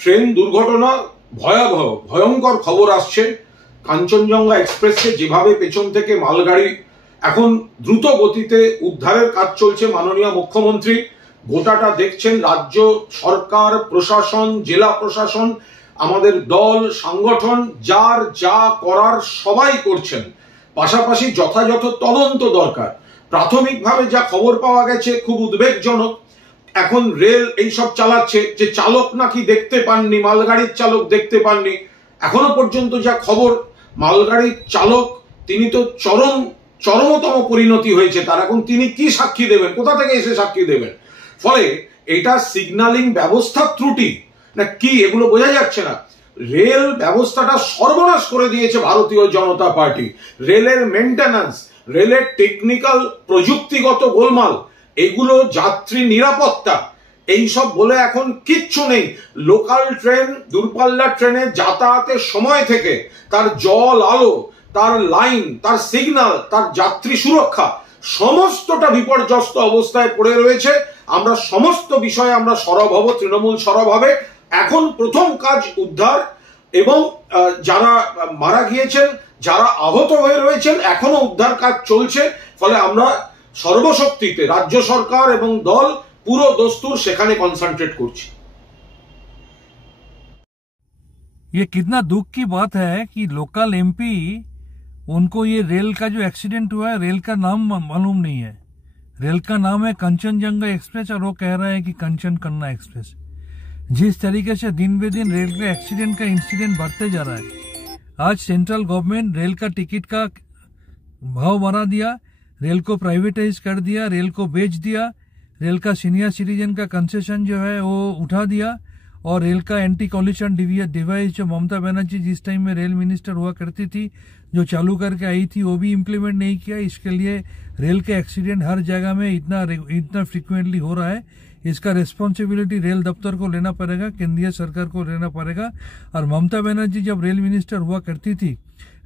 Train দুর্ঘটনা ভয়াবহ, ভয়ঙ্কর খবর আসছে। কাঞ্চনজঙ্ঘা এক্সপ্রেসে যেভাবে পেছন থেকে মালগাড়ি, এখন দ্রুত গতিতে উদ্ধারের কাজ চলছে। মাননীয় মুখ্যমন্ত্রী গোটাটা দেখছেন, রাজ্য সরকার, প্রশাসন, জেলা প্রশাসন, আমাদের দল, সংগঠন, যার যা করার সবাই করছেন। পাশাপাশি যথাযথ তদন্ত দরকার। প্রাথমিকভাবে যা খবর পাওয়া গেছে খুব উদ্বেগজনক। এখন রেল এইসব চালাচ্ছে যে চালক নাকি দেখতে পাননি, মালগাড়ির চালক দেখতে পাননি। এখনো পর্যন্ত যা খবর, মালগাড়ির চালক তিনি তো চরমতম পরিণতি হয়েছে তার। এখন তিনি কি সাক্ষী দেবেন, কোথা থেকে এসে সাক্ষী দেবেন? ফলে এটা সিগন্যালিং ব্যবস্থার ত্রুটি না কি, এগুলো বোঝা যাচ্ছে না। রেল ব্যবস্থাটা সর্বনাশ করে দিয়েছে ভারতীয় জনতা পার্টি। রেলের মেইনটেনেন্স, রেলের টেকনিক্যাল প্রযুক্তিগত গোলমাল, এগুলো, যাত্রী নিরাপত্তা, এইসব বলে এখন কিচ্ছু নেই। লোকাল ট্রেন, দূরপাল্লার ট্রেনে যাতায়াতের সময় থেকে তার জল আলো, তার লাইন, তার সিগন্যাল, তার যাত্রী সুরক্ষা সমস্তটা বিপর্যস্ত অবস্থায় পড়ে রয়েছে। আমরা সমস্ত বিষয়ে আমরা সরব হব, তৃণমূল সরব হবে। এখন প্রথম কাজ উদ্ধার, এবং যারা মারা গিয়েছেন, যারা আহত হয়ে রয়েছেন, এখনো উদ্ধার কাজ চলছে। ফলে আমরা সর্বশক্তিতে রাজ্য সরকার এবং দল পুরো দস্তুর সেখানে কনসেंट्रेट করছি। ये कितना दुख की बात है कि लोकल एमपी, उनको ये रेल का जो एक्सीडेंट हुआ है, रेल का नाम मालूम नहीं है। रेल का नाम है कंचनजंगा एक्सप्रेस और वो कह रहा है कि कंचन कन्ना एक्सप्रेस। जिस तरीके से दिन बे दिन रेल का एक्सीडेंट का इंसिडेंट बढ़ते जा रहा है, आज सेंट्रल गवर्नमेंट रेल का टिकट का भाव बढ़ा दिया, रेल को प्राइवेटाइज कर दिया, रेल को बेच दिया, रेल का सीनियर सिटीजन का कंसेशन जो है वो उठा दिया, और रेल का एंटी कॉलिशन डिवाइस जो ममता बनर्जी जिस टाइम में रेल मिनिस्टर हुआ करती थी जो चालू करके आई थी, वो भी इम्प्लीमेंट नहीं किया। इसके लिए रेल के एक्सीडेंट हर जगह में इतना फ्रिक्वेंटली हो रहा है। इसका रिस्पॉन्सिबिलिटी रेल दफ्तर को लेना पड़ेगा, केंद्रीय सरकार को लेना पड़ेगा। और ममता बनर्जी जब रेल मिनिस्टर हुआ करती थी,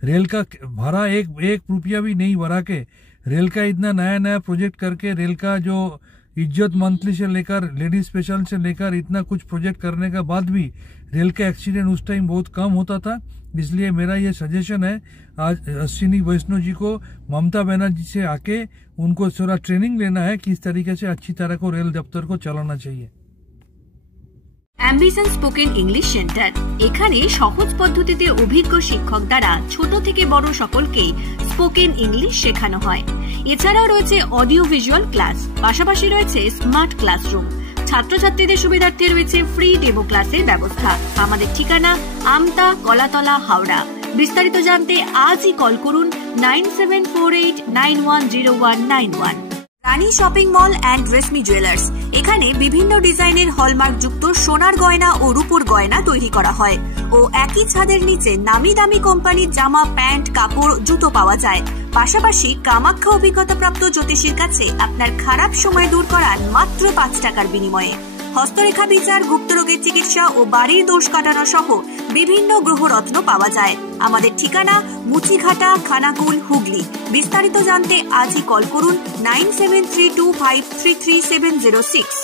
रेल का भाड़ा एक रुपया भी नहीं बढ़ा के, रेल का इतना नया प्रोजेक्ट करके, रेल का जो इज्जत मंथली से लेकर लेडीज स्पेशल से लेकर इतना कुछ प्रोजेक्ट करने के बाद भी रेल का एक्सीडेंट उस टाइम बहुत कम होता था। इसलिए मेरा ये सजेशन है, आज अश्विनी वैष्णव जी को ममता बनर्जी से आके उनको थोड़ा ट्रेनिंग लेना है, किस तरीके से अच्छी तरह को रेल दफ्तर को चलाना चाहिए। অ্যাম্বিশন স্পোকেন ইংলিশ সেন্টার, এখানে সহজ পদ্ধতিতে অভিজ্ঞ শিক্ষক দ্বারা ছোট থেকে বড় সকলকেই স্পোকেন ইংলিশ শেখানো হয়। এছাড়াও রয়েছে অডিও ভিজুয়াল ক্লাস, পাশাপাশি রয়েছে স্মার্ট ক্লাসরুম। ছাত্রছাত্রীদের সুবিধার্থে রয়েছে ফ্রি ডেমো ক্লাসের ব্যবস্থা। আমাদের ঠিকানা আমতা, কলাতলা, হাওড়া। বিস্তারিত জানতে আজই কল করুন 9748910191। Rani shopping mall and Reshmi jewellers, এখানে বিভিন্ন ডিজাইনের হলমার্ক যুক্ত সোনার গয়না ও রূপোর গয়না তৈরি করা হয় ও একই ছাদের নিচে নামি দামি কোম্পানির জামা, প্যান্ট, কাপড়, জুতো পাওয়া যায়। পাশাপাশি কামাখ্যা অভিজ্ঞতাপ্রাপ্ত জ্যোতিষীর কাছে আপনার খারাপ সময় দূর করান মাত্র 5 টাকার বিনিময়ে। হস্তরেখা বিচার, গুপ্তরোগের চিকিৎসা ও বাড়ির দোষ কাটানো সহ বিভিন্ন গ্রহরত্ন পাওয়া যায়। আমাদের ঠিকানা মুচিঘাটা, খানাকুল, হুগলি। বিস্তারিত জানতে আজই কল করুন 9732533706।